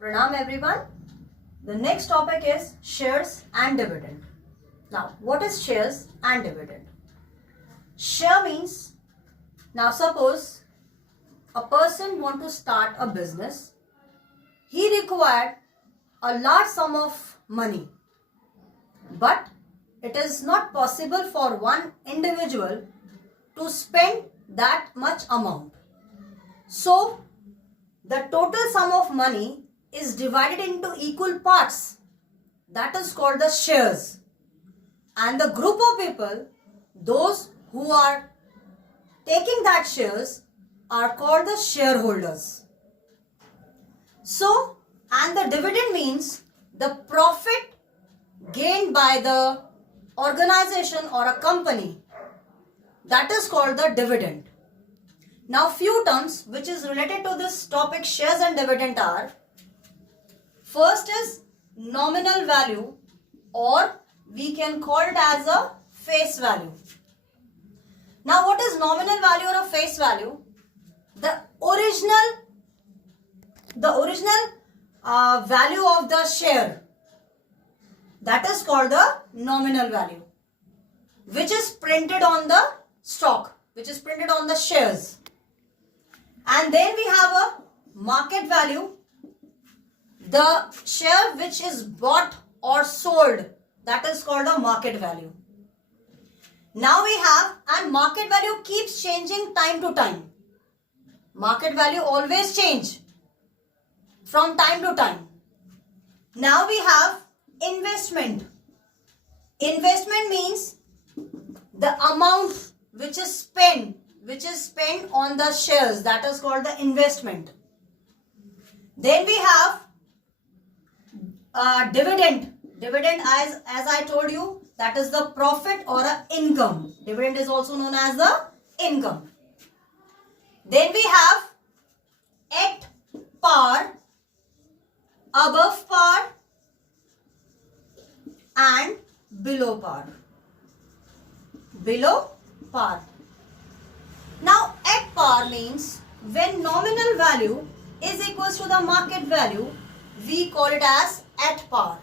Pranam everyone. The next topic is shares and dividend. Now, what is shares and dividend? Share means, now suppose a person want to start a business. He required a large sum of money, but it is not possible for one individual to spend that much amount. So, the total sum of money is divided into equal parts. That is called the shares. And the group of people, those who are taking that shares, are called the shareholders. So, and the dividend means the profit gained by the organization or a company. That is called the dividend. Now, few terms which is related to this topic shares and dividend are, first is nominal value, or we can call it as a face value. Now, what is nominal value or a face value? The original value of the share, that is called the nominal value, which is printed on the stock, which is printed on the shares. And then we have a market value, the share which is bought or sold, that is called a market value. Now we have, and market value keeps changing time to time. Market value always change from time to time. Now we have investment. Investment means the amount which is spent on the shares, that is called the investment. Then we have dividend. Dividend, as I told you, that is the profit or a income. Dividend is also known as the income. Then we have at par, above par, and below par. Below par. Now, at par means when nominal value is equals to the market value, we call it as at par.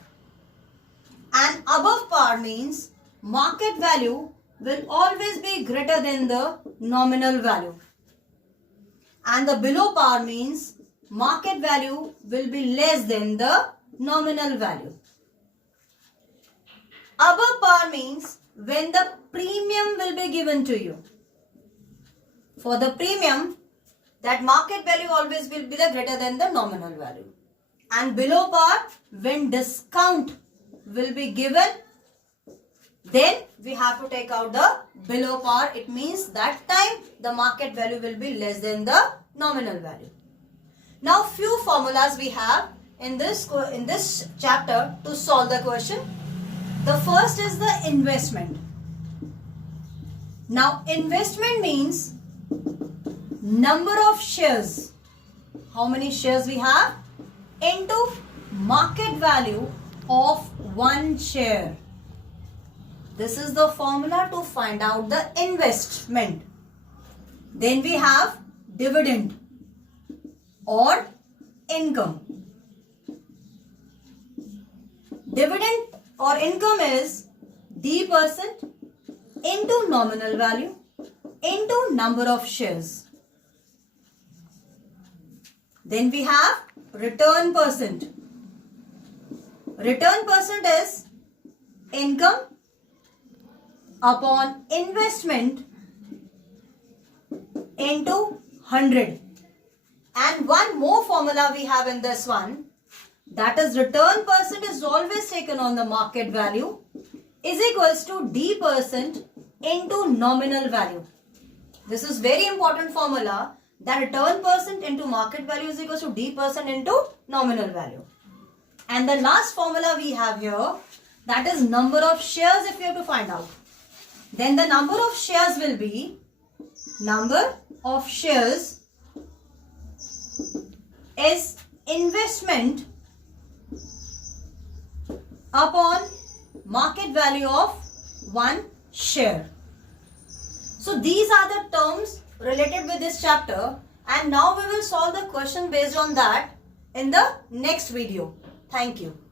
And above par means market value will always be greater than the nominal value. And the below par means market value will be less than the nominal value. Above par means when the premium will be given to you. For the premium, that market value always will be the greater than the nominal value. And below par, when discount will be given, then we have to take out the below par. It means that time the market value will be less than the nominal value. Now, few formulas we have in this chapter to solve the question. The first is the investment. Now, investment means number of shares. How many shares we have? Into market value of one share. This is the formula to find out the investment. Then we have dividend or income. Dividend or income is D% into nominal value into number of shares. Then we have return percent. Return percent is income upon investment into 100. And one more formula we have in this one, that is return percent is always taken on the market value is equals to D% into nominal value. This is very important formula, that return percent into market value is equals to D% into nominal value. And the last formula we have here, that is number of shares if you have to find out. Then the number of shares will be number of shares is investment upon market value of one share. So these are the terms related with this chapter, and now we will solve the question based on that. in the next video. Thank you.